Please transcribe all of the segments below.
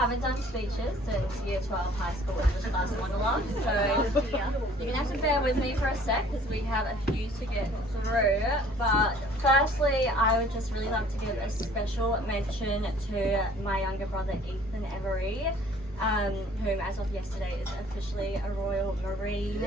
haven't done speeches since year 12 high school English class monologue, so you're gonna have to bear with me for a sec because we have a few to get through. But firstly, I would just really love to give a special mention to my younger brother Ethan Every, whom as of yesterday is officially a Royal Marine.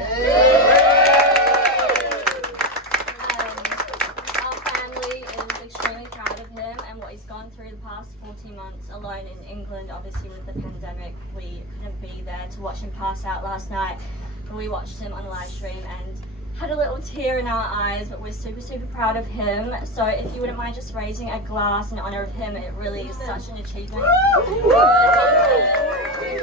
Extremely proud of him and what he's gone through the past 14 months alone in England. Obviously with the pandemic we couldn't be there to watch him pass out last night, but we watched him on a live stream and had a little tear in our eyes, but we're super proud of him. So if you wouldn't mind just raising a glass in honor of him, it really is such an achievement. Okay,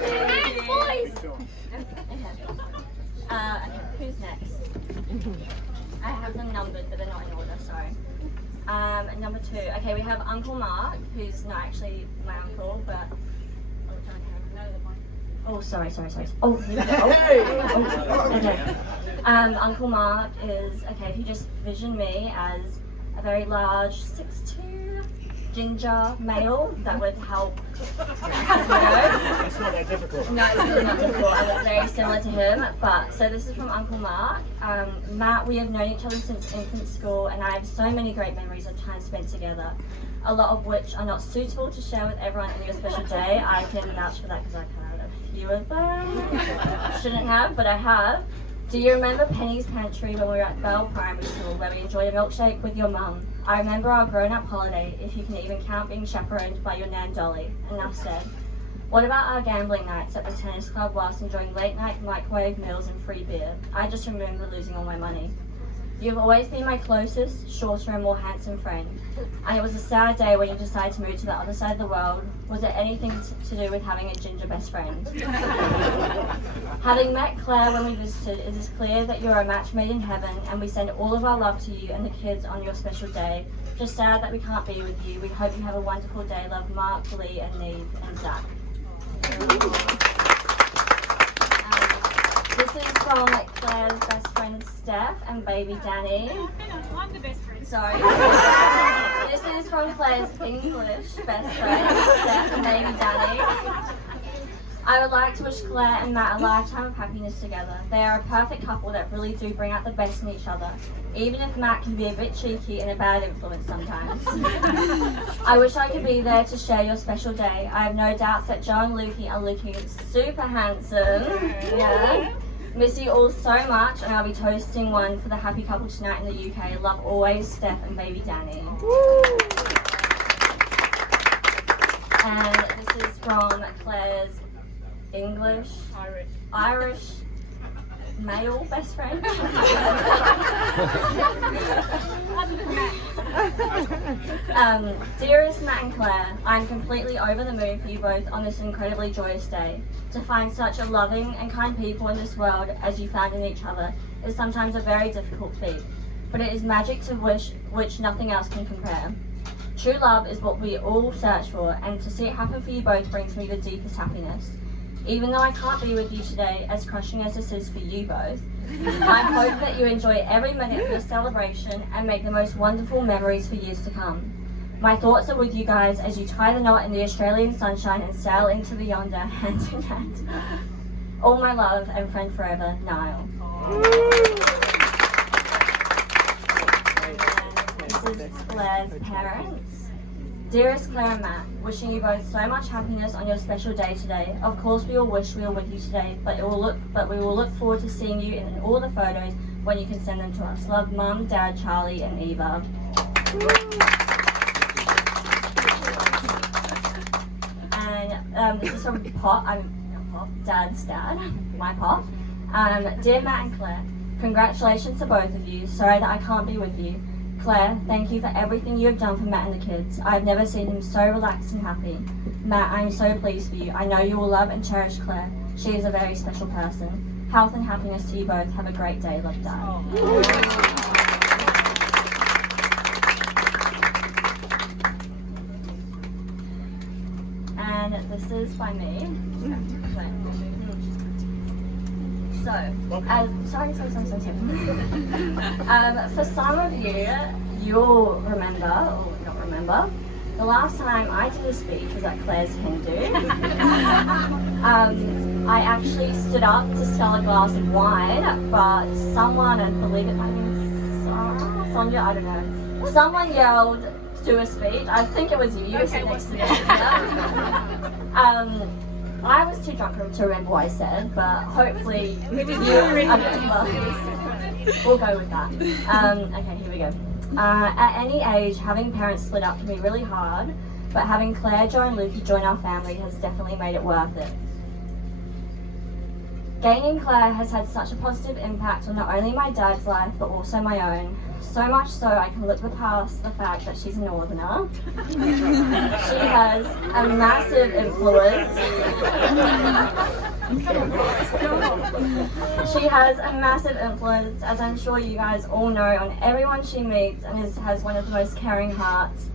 who's next? I have them numbered but they're not in order, sorry. Number 2, okay, we have Uncle Mark, who's not actually my uncle, but oh, sorry. Oh, here we go. Okay. Uncle Mark is, okay, if you just vision me as a very large 6'2" ginger male, that would help. It's not that difficult. No, it's really not difficult. I look very similar to him. But so this is from Uncle Mark. Matt, we have known each other since infant school, and I have so many great memories of time spent together. A lot of which are not suitable to share with everyone on your special day. I can vouch for that because I've had a few of them. Shouldn't have, but I have. Do you remember Penny's Pantry when we were at Bell Primary School where we enjoyed a milkshake with your mum? I remember our grown-up holiday, if you can even count being chaperoned by your Nan Dolly. Enough said. What about our gambling nights at the tennis club whilst enjoying late-night microwave meals and free beer? I just remember losing all my money. You've always been my closest, shorter and more handsome friend. And it was a sad day when you decided to move to the other side of the world. Was it anything to do with having a ginger best friend? Having met Claire when we visited, it is clear that you're a match made in heaven, and we send all of our love to you and the kids on your special day. Just sad that we can't be with you. We hope you have a wonderful day. Love, Mark, Lee and Neve and Zach. This is from Claire's best friend Steph and baby Danny. I'm the best friend. Sorry. This is from Claire's English best friend Steph and baby Danny. I would like to wish Claire and Matt a lifetime of happiness together. They are a perfect couple that really do bring out the best in each other, even if Matt can be a bit cheeky and a bad influence sometimes. I wish I could be there to share your special day. I have no doubts that Joe and Lukey are looking super handsome. Yeah. Miss you all so much, and I'll be toasting one for the happy couple tonight in the UK. Love always, Steph and baby Danny. And this is from Claire's English, Irish male best friend. Dearest Matt and Claire, I'm completely over the moon for you both on this incredibly joyous day. To find such a loving and kind people in this world as you found in each other is sometimes a very difficult feat, but it is magic to which nothing else can compare. True love is what we all search for, and to see it happen for you both brings me the deepest happiness. Even though I can't be with you today, as crushing as this is for you both, I hope that you enjoy every minute of this celebration and make the most wonderful memories for years to come. My thoughts are with you guys as you tie the knot in the Australian sunshine and sail into the yonder hand in hand. All my love and friend forever, Niall. This is Claire's parents. Dearest Claire and Matt, wishing you both so much happiness on your special day today. Of course we all wish we were with you today, but we will look forward to seeing you in all the photos when you can send them to us. Love, Mum, Dad, Charlie and Eva. And this is from Dad's dad, my Pop. Dear Matt and Claire, congratulations to both of you. Sorry that I can't be with you. Claire, thank you for everything you have done for Matt and the kids. I have never seen him so relaxed and happy. Matt, I am so pleased for you. I know you will love and cherish Claire. She is a very special person. Health and happiness to you both. Have a great day. Love, Dad. And this is by me. So, sorry. For some of you, you'll remember, or not remember, The last time I did a speech was at Claire's Hen Do. I actually stood up to sell a glass of wine, but someone, I believe it might have been Sonia, I don't know. Someone yelled to do a speech. I think it was you. You were sitting next to me. I was too drunk to remember what I said, but hopefully we'll go with that. Okay, here we go. At any age, having parents split up can be really hard, but having Claire, Jo and Lukey join our family has definitely made it worth it. Gaining Claire has had such a positive impact on not only my dad's life, but also my own. So much so I can look past the fact that she's a northerner. She has a massive influence. She has a massive influence, as I'm sure you guys all know, on everyone she meets, and has one of the most caring hearts.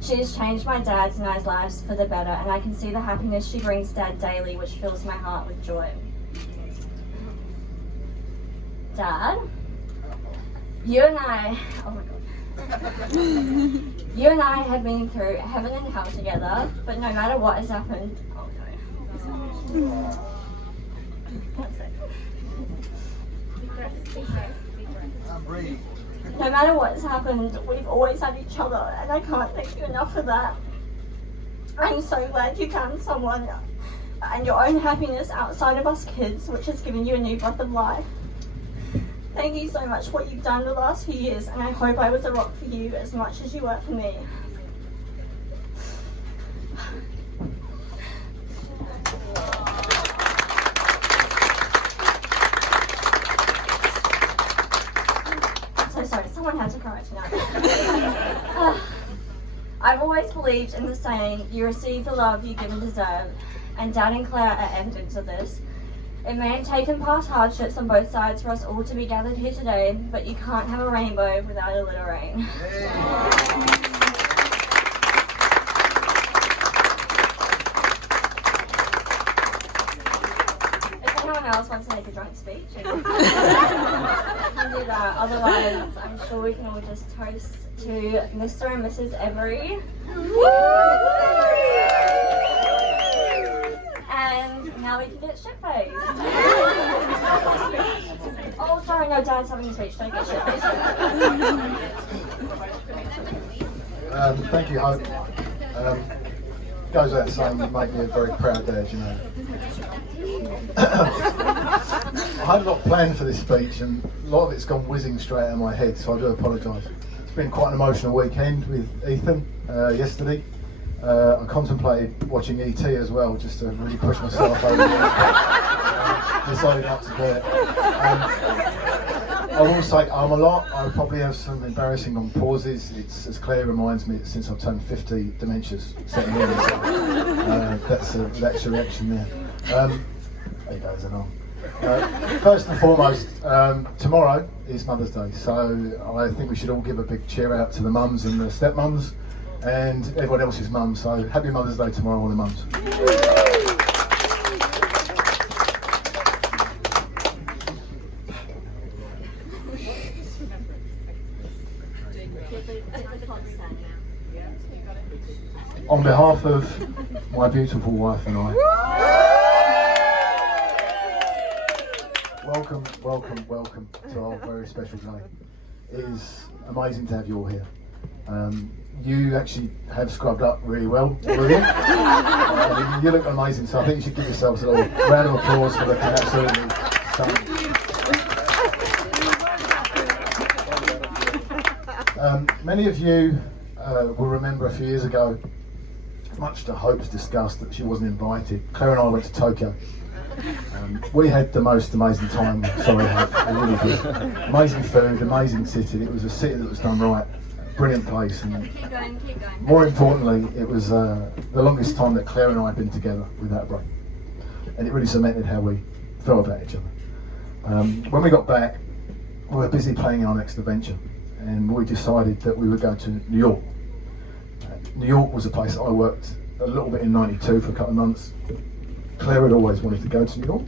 She has changed my dad's and I's lives for the better, and I can see the happiness she brings Dad daily, which fills my heart with joy. Dad, you and I, oh my God. You and I have been through heaven and hell together, but no matter what has happened, oh no. No matter what's happened, we've always had each other, and I can't thank you enough for that. I'm so glad you found someone and your own happiness outside of us kids, which has given you a new breath of life. Thank you so much for what you've done the last few years, and I hope I was a rock for you as much as you were for me. So sorry, someone had to correct me now. I've always believed in the saying, you receive the love you give and deserve, and Dad and Claire are evidence of this. It may have taken past hardships on both sides for us all to be gathered here today, but you can't have a rainbow without a little rain. If anyone else wants to make a joint speech, I can do that. Otherwise, I'm sure we can all just toast to Mr. and Mrs. Every. And now we can get shit-faced. Oh, sorry, no, Dad's having a speech. Don't get shit-faced. Thank you, Hope. Goes without saying, you make me a very proud dad, you know. I had a lot planned for this speech, and a lot of it's gone whizzing straight out of my head, so I do apologise. It's been quite an emotional weekend with Ethan yesterday. I contemplated watching ET as well, just to really push myself over decided not to do it. I will say I'm a lot. I'll probably have some embarrassing long pauses. It's, as Claire reminds me, since I've turned 50, dementia's setting in. So, that's a reaction there. There goes it on. First and foremost, tomorrow is Mother's Day, so I think we should all give a big cheer out to the mums and the stepmums and everyone else's mum. So happy Mother's Day tomorrow, all the mums. On behalf of my beautiful wife and I, welcome to our very special day. It is amazing to have you all here. You actually have scrubbed up really well, brilliant. You look amazing, so I think you should give yourselves a little round of applause for looking absolutely stunning. Many of you will remember a few years ago, much to Hope's disgust that she wasn't invited, Claire and I went to Tokyo. We had the most amazing time, sorry Hope, we really did. Amazing food, amazing city. It was a city that was done right. Brilliant place, and Keep going. more importantly, it was the longest time that Claire and I had been together without a break, and it really cemented how we felt about each other. When we got back, we were busy planning our next adventure, and we decided that we would go to New York. New York was a place I worked a little bit in '92 for a couple of months. Claire had always wanted to go to New York,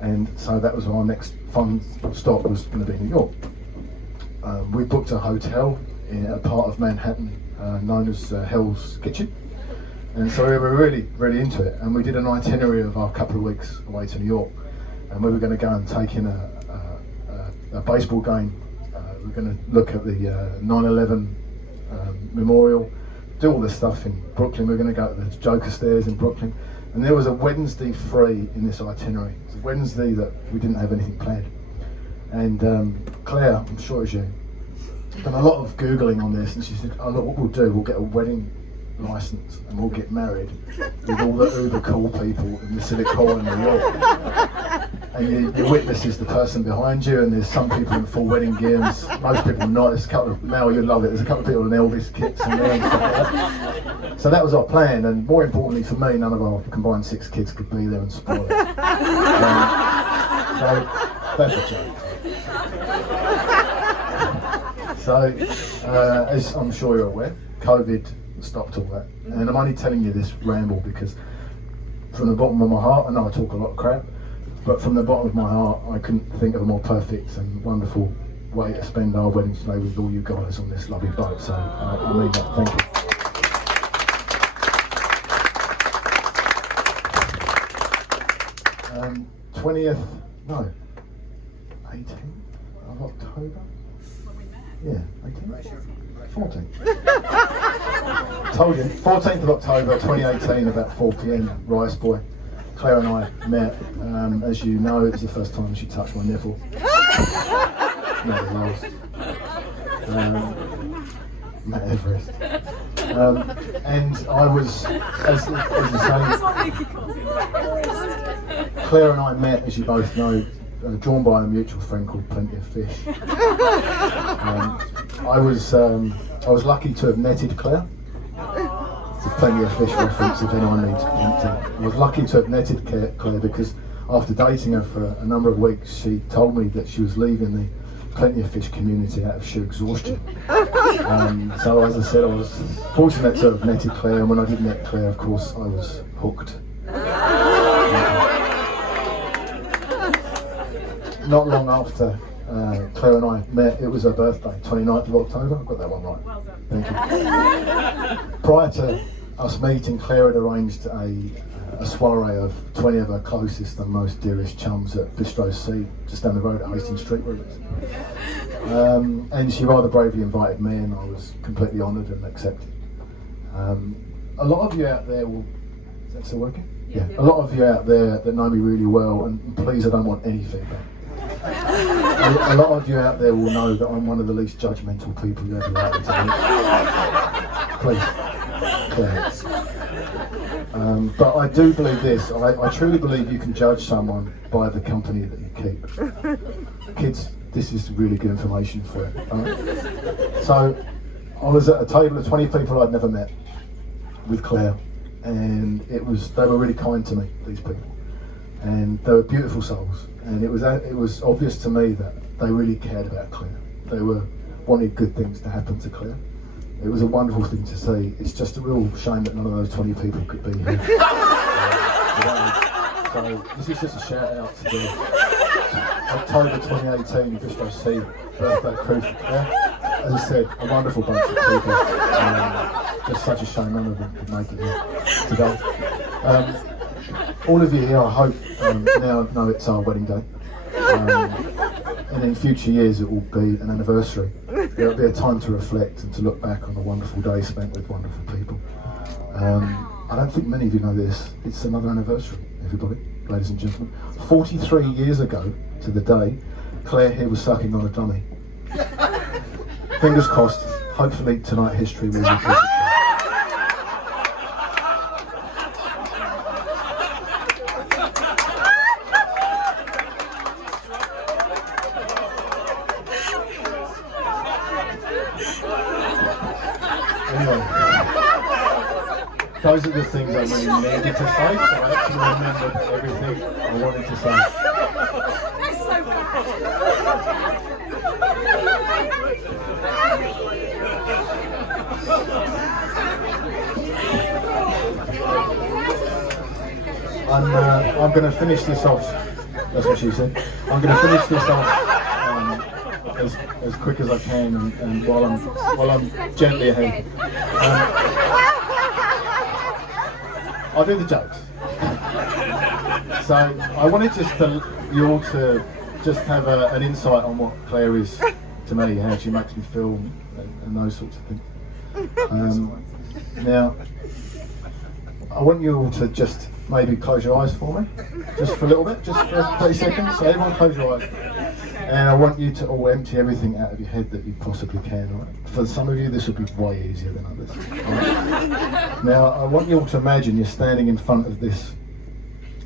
and so that was our next fun stop was going to be New York. We booked a hotel in a part of Manhattan known as Hell's Kitchen. And so we were really into it, and we did an itinerary of our couple of weeks away to New York, and we were going to go and take in a baseball game. We were going to look at the 9/11 memorial, do all this stuff in Brooklyn. We were going to go to the Joker Stairs in Brooklyn, and there was a Wednesday free in this itinerary. It was a Wednesday that we didn't have anything planned. And Claire, I'm sure it's you, done a lot of Googling on this, and she said, oh look, what we'll do, we'll get a wedding license and we'll get married with all the uber cool people in the Civic Hall in New York. And your witness is the person behind you, and there's some people in full wedding gear, and most people not. There's a couple of, Mel, you'd love it, there's a couple of people in Elvis kits and there and stuff like that. So that was our plan, and more importantly for me, none of our combined 6 kids could be there and spoil it. So that's a joke. So, as I'm sure you're aware, COVID stopped all that. And I'm only telling you this ramble because from the bottom of my heart, I know I talk a lot of crap, but from the bottom of my heart, I couldn't think of a more perfect and wonderful way to spend our wedding today with all you guys on this lovely boat. So, I mean that. Thank you. 18th of October? Yeah, 18th? 14th. Told you, 14th of October 2018, about 4 p.m, Rice Boy. Claire and I met, as you know, it was the first time she touched my nipple. Not the last. Mount Everest. And I was, as you say, Claire and I met, as you both know, drawn by a mutual friend called Plenty of Fish. I was lucky to have netted Claire. It's a Plenty of Fish reference if anyone needs to. I was lucky to have netted Claire because after dating her for a number of weeks, she told me that she was leaving the Plenty of Fish community out of sheer exhaustion. So as I said, I was fortunate to have netted Claire, and when I did net Claire, of course, I was hooked. Not long after Claire and I met, it was her birthday, 29th of October. I got that one right. Well done. Thank you. Prior to us meeting, Claire had arranged a soiree of 20 of her closest and most dearest chums at Bistro C, just down the road at Hastings Street, where it is. And she rather bravely invited me, and I was completely honoured and accepted. A lot of you out there will... Is that still working? Yeah. A lot of you out there that know me really well, and please, I don't want any feedback. A lot of you out there will know that I'm one of the least judgmental people you ever likely to meet. Please, Claire. But I do believe this. I truly believe you can judge someone by the company that you keep. Kids, this is really good information for you. So, I was at a table of 20 people I'd never met with Claire, and they were really kind to me, these people. And they were beautiful souls, and it was obvious to me that they really cared about Claire. They wanted good things to happen to Claire. It was a wonderful thing to see. It's just a real shame that none of those 20 people could be here. So this is just a shout out to the October 2018 Bistro C birthday crew for Claire. As I said, a wonderful bunch of people. Just such a shame none of them could make it here today. All of you here, I hope, now know it's our wedding day. And in future years it will be an anniversary. There will be a time to reflect and to look back on a wonderful day spent with wonderful people. I don't think many of you know this. It's another anniversary, everybody, ladies and gentlemen. 43 years ago to the day, Claire here was sucking on a dummy. Fingers crossed, hopefully tonight history will repeat itself. Anyway, those are the things I really needed to say, so I actually remembered everything I wanted to say. That's so bad. I'm going to finish this off. That's what she said. I'm going to finish this off as quick as I can, and while I'm gently ahead. I'll do the jokes. So I wanted you all to just have an insight on what Claire is to me, how she makes me feel, and those sorts of things. Now, I want you all to just maybe close your eyes for me, just for a little bit, just for 30 seconds. So everyone close your eyes. And I want you to all empty everything out of your head that you possibly can. Right? For some of you, this will be way easier than others. Right? Now, I want you all to imagine you're standing in front of this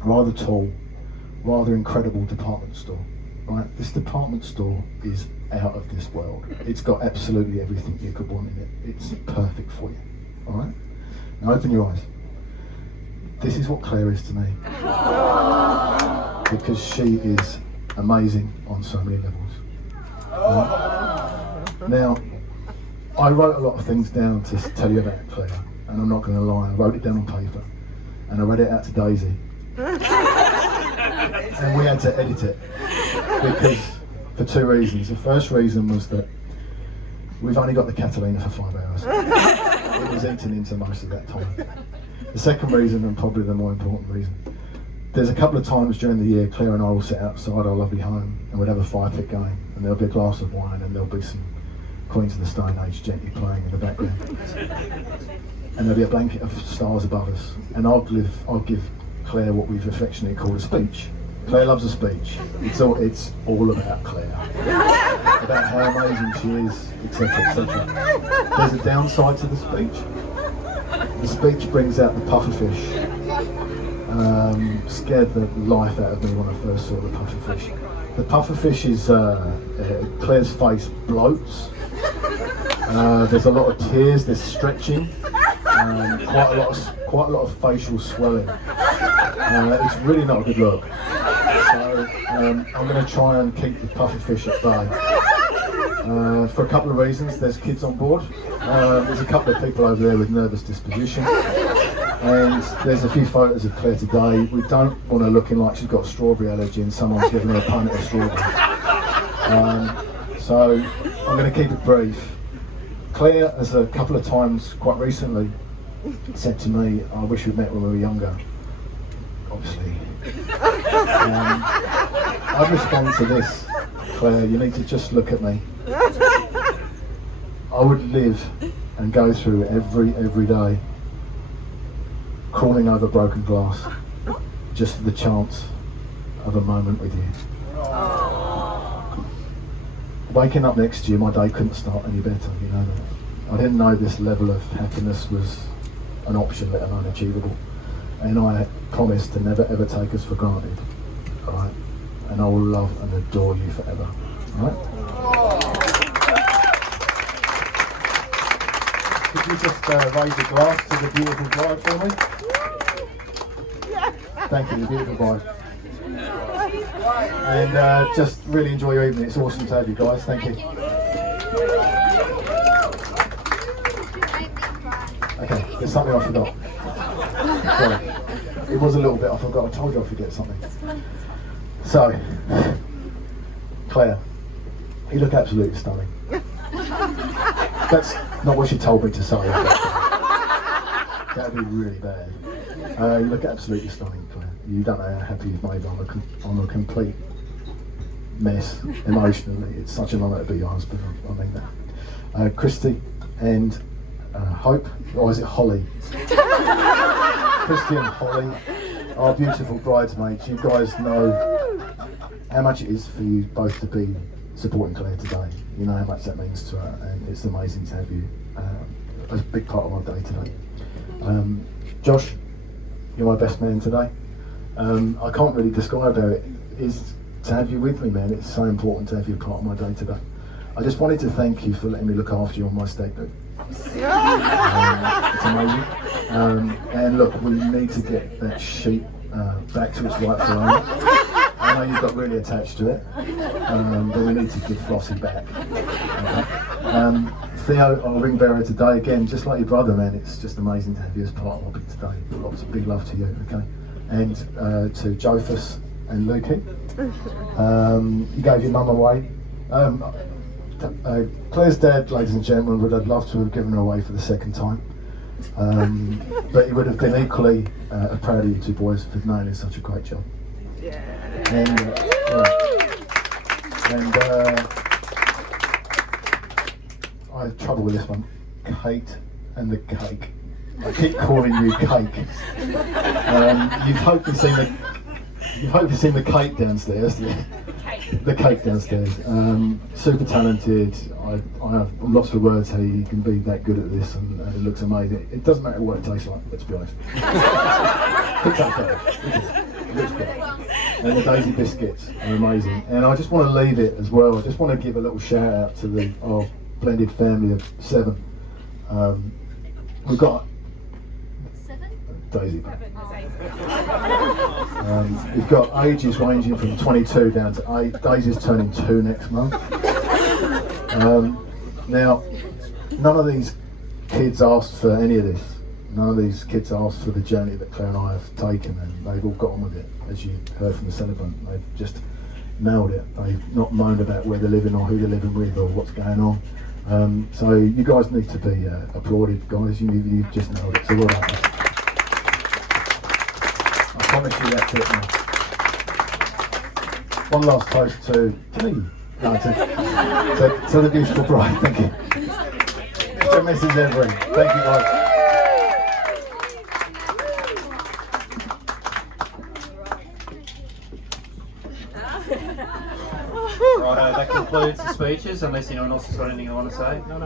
rather tall, rather incredible department store. Right? This department store is out of this world. It's got absolutely everything you could want in it. It's perfect for you. All right? Now open your eyes. This is what Claire is to me. Because she is amazing on so many levels. Now, I wrote a lot of things down to tell you about Claire, and I'm not going to lie, I wrote it down on paper, and I read it out to Daisy. And we had to edit it, because for two reasons. The first reason was that we've only got the Catalina for 5 hours. It was eaten into most of that time. The second reason, and probably the more important reason, there's a couple of times during the year Claire and I will sit outside our lovely home and we'd have a fire pit going, and there'll be a glass of wine and there'll be some Queens of the Stone Age gently playing in the background. And there'll be a blanket of stars above us, and I'll give Claire what we've affectionately called a speech. Claire loves a speech. It's all about Claire. About how amazing she is, etc, etc. There's a downside to the speech. The speech brings out the pufferfish. Scared the life out of me when I first saw the pufferfish. The pufferfish is Claire's face bloats. There's a lot of tears. There's stretching. Quite a lot of facial swelling. It's really not a good look. So I'm going to try and keep the pufferfish at bay. For a couple of reasons. There's kids on board. There's a couple of people over there with nervous disposition. And there's a few photos of Claire today. We don't want her looking like she's got a strawberry allergy and someone's given her a pint of strawberry. So I'm going to keep it brief. Claire has a couple of times quite recently said to me, I wish we'd met when we were younger. Obviously. I'd respond to this, Claire, you need to just look at me. I would live and go through every day crawling over broken glass just for the chance of a moment with you. Waking up next to you, my day couldn't start any better, you know that. I didn't know this level of happiness was an option, let alone achievable. And I promise to never ever take us for granted, alright? And I will love and adore you forever, alright? Could you just raise a glass to the beautiful bride for me? Thank you, the beautiful bride. And just really enjoy your evening. It's awesome to have you guys. Thank you. Okay, there's something I forgot. Sorry. It was a little bit I forgot. I told you I'd forget something. So, Claire, you look absolutely stunning. That's not what she told me to say. That would be really bad. You look absolutely stunning, Claire. You don't know how happy you've made me. I'm a complete mess emotionally. It's such an honour to be your husband. I mean that. Christy and Hope, or is it Holly? Christy and Holly, our beautiful bridesmaids. You guys know how much it is for you both to be supporting Claire today. You know how much that means to her, and it's amazing to have you as a big part of our day today. Josh, you're my best man today. I can't really describe how it is to have you with me, man. It's so important to have you part of my day today. I just wanted to thank you for letting me look after you on my stag do. It's amazing. And look, we need to get that sheep back to its rightful owner. I know you got really attached to it, but we need to give Flossie back. Okay? Theo, our ring bearer today, again, just like your brother, man, it's just amazing to have you as part of it today. Lots of big love to you, okay? And to Jophus and Lukey. You gave your mum away. Claire's dad, ladies and gentlemen, would have loved to have given her away for the second time. But he would have been equally proud of you two boys for nailing such a great job. And I have trouble with this one. Kate and the cake. I keep calling you Cake. You've hopefully seen the cake downstairs. The cake downstairs. Super talented. I'm lost for words how you can be that good at this, and it looks amazing. It doesn't matter what it tastes like, let's be honest. It tastes like it looks great. And the Daisy biscuits are amazing. And I just want to leave it as well. I just want to give a little shout out to our blended family of 7. We've got 7? Daisy. We've got ages ranging from 22 down to 8. Daisy's turning 2 next month. Now, none of these kids asked for any of this. None of these kids asked for the journey that Claire and I have taken, and they've all got on with it, as you heard from the celebrant. They've just nailed it. They've not moaned about where they're living or who they're living with or what's going on. So you guys need to be applauded, guys. You've just nailed it. So well done. I promise you that's it now. One last toast to me. No, to the beautiful bride. Thank you. To Mrs. Every. Thank you, guys. Right, that concludes the speeches, unless anyone else has got anything they want to say. No.